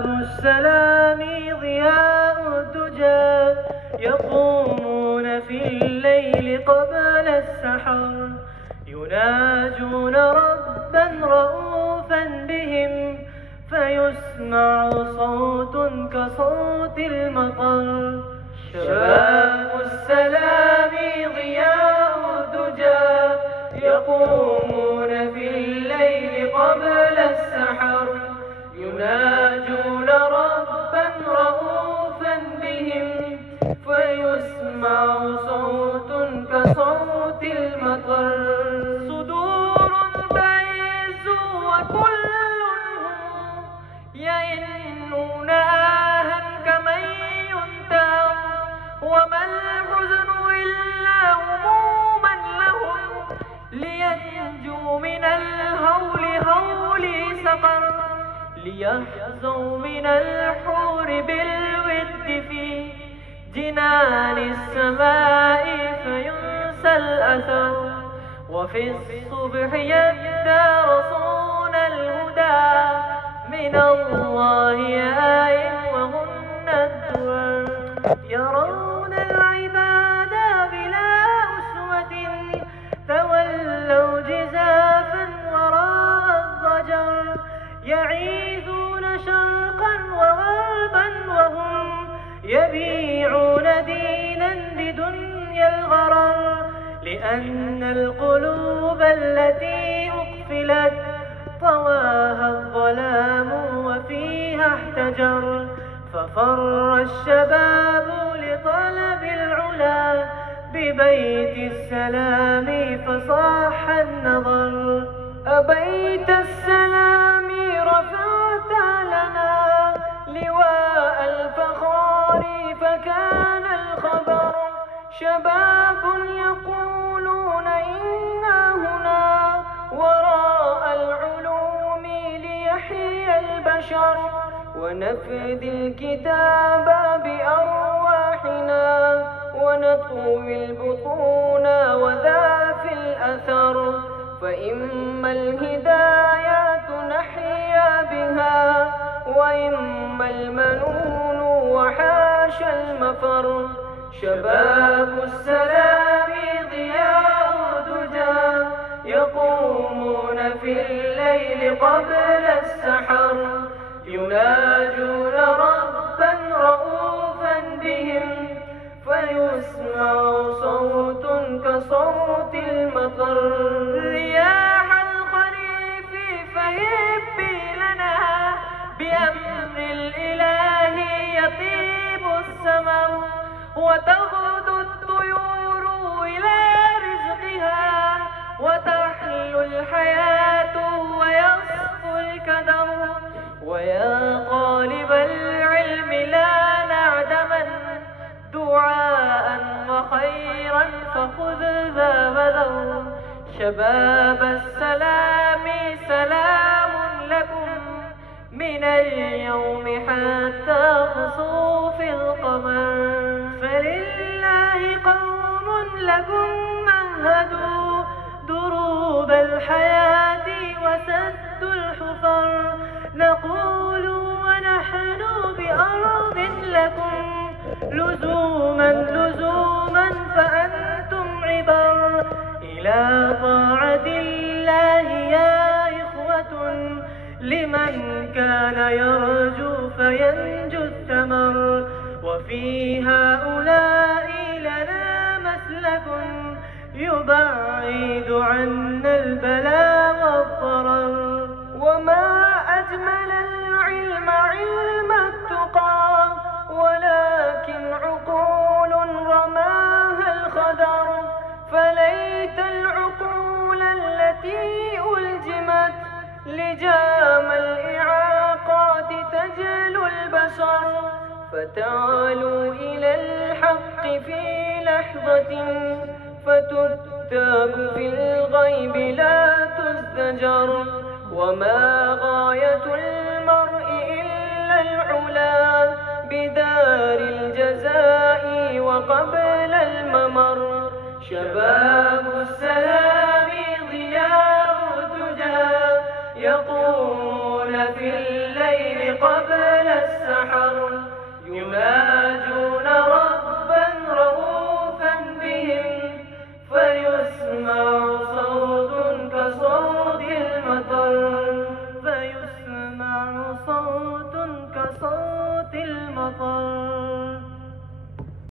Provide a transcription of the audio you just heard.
شباب السلام ضياء الدجى يقومون في الليل قبل السحر يناجون ربا رؤوفا بهم فيسمع صوت كصوت المطر. شباب السلام ضياء الدجى يقومون في الليل قبل السحر يناجون ربا رؤوفا بهم فيسمع صوت كصوت المطر. صدور بيز وكلهم يئنون آها كمن ينتهر وما الحزن إلا هموما لهم لينجوا من الهول هول سقر ليحظوا من الحور بالود في جنان السماء فينسى الأثر وفي الصبح يدارسون الهدى من الله آي وهن الدول يرون العباد بلا أسوة تولوا جزافا وراء الضجر يعيثون شرقا وغربا وهم يبيعون دينا بدنيا الغرر لأن القلوب التي أقفلت طواها الظلام وفيها احتجر ففر الشباب لطلب العلا ببيت السلام فصاح النظر. أبيت السلام رفعت لنا لواء الفخار فكان الخبر شباب يقولون إنا هنا وراء العلوم ليحيى البشر ونفذ الكتاب بأرواحنا ونطوي البطون وذا في الأثر فإما الهدايات نحيا بها وإما المنون وحاش المفر. شباب السلام ضياء الدجى يقومون في الليل قبل السحر يناجون ربا رؤوفا بهم فيسمع صوت كصوت المطر. رياح الخريف فهبي لنا بأمر الإله يطيب السمر وتغدو الطيور إلى رزقها وتحلو الحياة ويصفو الكدر. ويا طالب العلم لا نعدما دعاء وخيرا فخذ ذا بذر. شباب السلام سلام لكم من اليوم حتى خسوف القمر فلله قوم لكم مهدوا دروب الحياة وسدوا الحفر نقول ونحن بأرض لكم لزوما لزوما فأنتم عبر إلى طاعة الله يا إخوة لمن كان يرجو فينجو الثمر. وفي هؤلاء لنا مسلك يبعد عنا البلاء والضرر وما أجمل العلم علم التقى ولكن عقول رماها الخدر فليت العقول التي ألجمت لجام الإعاقات تجلو البشر فتعالوا إلى الحق في لحظة فتتاب في الغيب لا تزدجر وما غاية المرء إلا العلا بدار الجزاء وقبل الممر. شباب السلام ضياء الدجى يقومون في الليل قبل